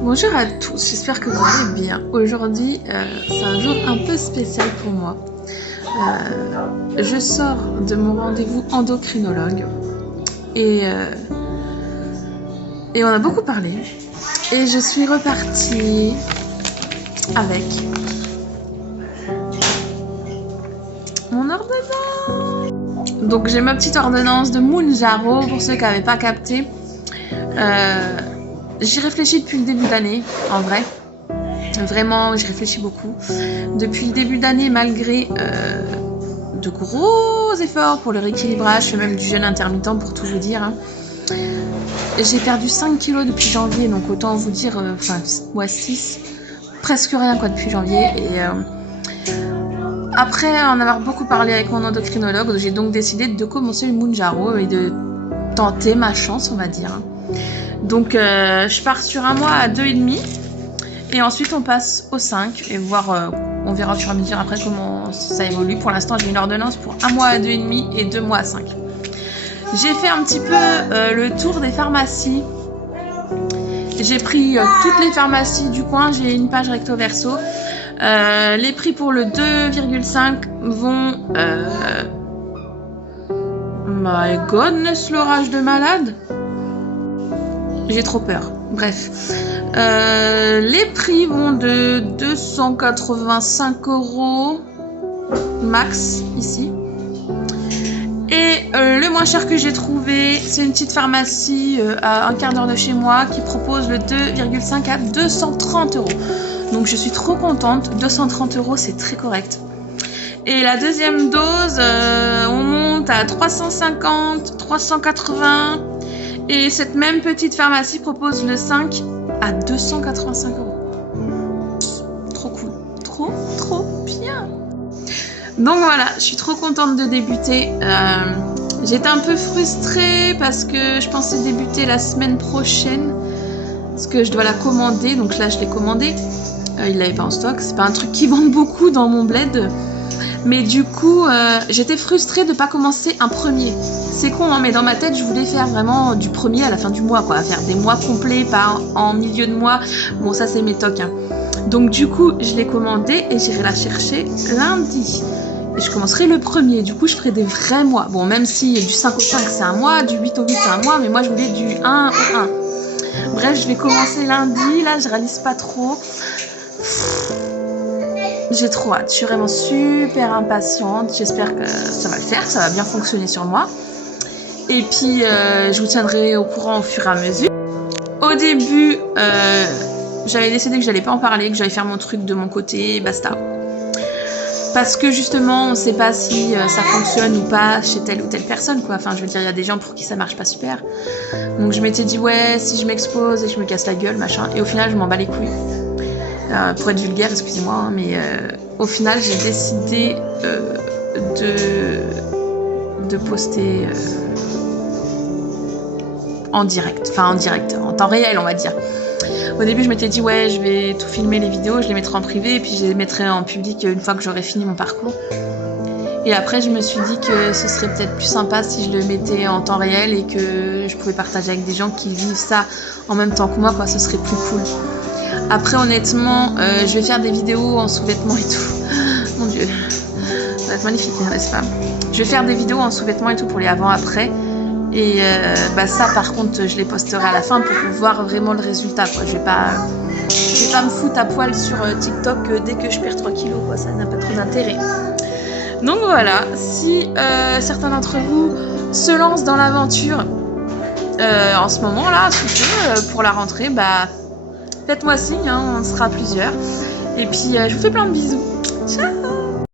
Bonjour à tous, j'espère que vous allez bien. Aujourd'hui, c'est un jour un peu spécial pour moi. Je sors de mon rendez-vous endocrinologue et on a beaucoup parlé. Et je suis repartie avec mon ordonnance. Donc j'ai ma petite ordonnance de Mounjaro pour ceux qui n'avaient pas capté. J'y réfléchis depuis le début d'année, en vrai. Vraiment, j'y réfléchis beaucoup. Depuis le début d'année, malgré de gros efforts pour le rééquilibrage, je fais même du jeûne intermittent pour tout vous dire. J'ai perdu 5 kilos depuis janvier, donc autant vous dire, 6, presque rien quoi depuis janvier. Et après en avoir beaucoup parlé avec mon endocrinologue, j'ai donc décidé de commencer le Mounjaro et de tenter ma chance, on va dire. Donc je pars sur un mois à 2,5 et ensuite on passe au 5 et voir, on verra au fur et à mesure après comment ça évolue. Pour l'instant j'ai une ordonnance pour un mois à 2,5 et 2 mois à 5. J'ai fait un petit peu le tour des pharmacies. J'ai pris toutes les pharmacies du coin, j'ai une page recto verso. Les prix pour le 2,5 vont... My goodness, l'orage de malade. J'ai trop peur. Bref. Les prix vont de 285 € max ici. Et le moins cher que j'ai trouvé, c'est une petite pharmacie à un quart d'heure de chez moi qui propose le 2,5 à 230 €. Donc je suis trop contente. 230 €, c'est très correct. Et la deuxième dose, on monte à 350, 380. Et cette même petite pharmacie propose le 5 à 285 €. Trop cool. Trop bien. Donc voilà, je suis trop contente de débuter. J'étais un peu frustrée parce que je pensais débuter la semaine prochaine. Parce que je dois la commander. Donc là, je l'ai commandée. Il l'avait pas en stock. C'est pas un truc qui vend beaucoup dans mon bled. Mais du coup, j'étais frustrée de pas commencer un premier. C'est con, hein, mais dans ma tête, je voulais faire vraiment du premier à la fin du mois, quoi. Faire des mois complets, pas en milieu de mois. Bon, ça, c'est mes tocs, hein. Donc, du coup, je l'ai commandé et j'irai la chercher lundi. Et je commencerai le premier. Du coup, je ferai des vrais mois. Bon, même si du 5 au 5, c'est un mois, du 8 au 8, c'est un mois, mais moi, je voulais du 1 au 1. Bref, je vais commencer lundi. Là, je réalise pas trop. J'ai trop hâte, je suis vraiment super impatiente, j'espère que ça va le faire, ça va bien fonctionner sur moi. Et puis je vous tiendrai au courant au fur et à mesure. Au début, j'avais décidé que j'allais pas en parler, que j'allais faire mon truc de mon côté, et basta. Parce que justement, on sait pas si ça fonctionne ou pas chez telle ou telle personne, quoi. Enfin, je veux dire, il y a des gens pour qui ça marche pas super. Donc je m'étais dit, ouais, si je m'expose et je me casse la gueule, machin. Et au final, je m'en bats les couilles. Pour être vulgaire, excusez-moi, hein, mais au final, j'ai décidé de poster en direct, en temps réel, on va dire. Au début, je m'étais dit, ouais, je vais tout filmer les vidéos, je les mettrai en privé, et puis je les mettrai en public une fois que j'aurai fini mon parcours. Et après, je me suis dit que ce serait peut-être plus sympa si je le mettais en temps réel et que je pouvais partager avec des gens qui vivent ça en même temps que moi, quoi, ce serait plus cool. Après, honnêtement, je vais faire des vidéos en sous-vêtements et tout. Mon Dieu, ça va être magnifique, n'est-ce pas? Je vais faire des vidéos en sous-vêtements et tout pour les avant-après. Et ça, par contre, je les posterai à la fin pour voir vraiment le résultat, quoi. Je vais pas me foutre à poil sur TikTok dès que je perds 3 kilos, quoi. Ça n'a pas trop d'intérêt. Donc voilà, si certains d'entre vous se lancent dans l'aventure en ce moment-là, pour la rentrée, faites-moi signe, hein, on sera plusieurs. Et puis, je vous fais plein de bisous. Ciao!